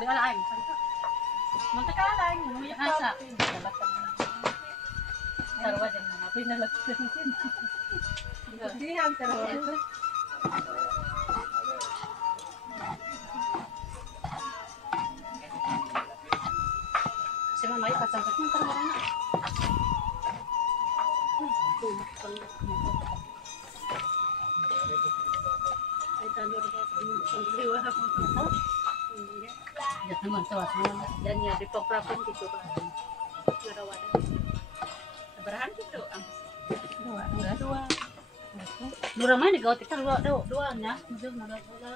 Kulit ala aing. Mantek ala aing mau asa. Sarwa jeung nama pinaleukeun. Dihan sarwa itu. Sama mai kacang-kacang karena ya teman tua semua dan ya di pokrapun gitu kan ngarawadan sabarahan gitu dua dua mana di gawat kita dua nya ujung nara dua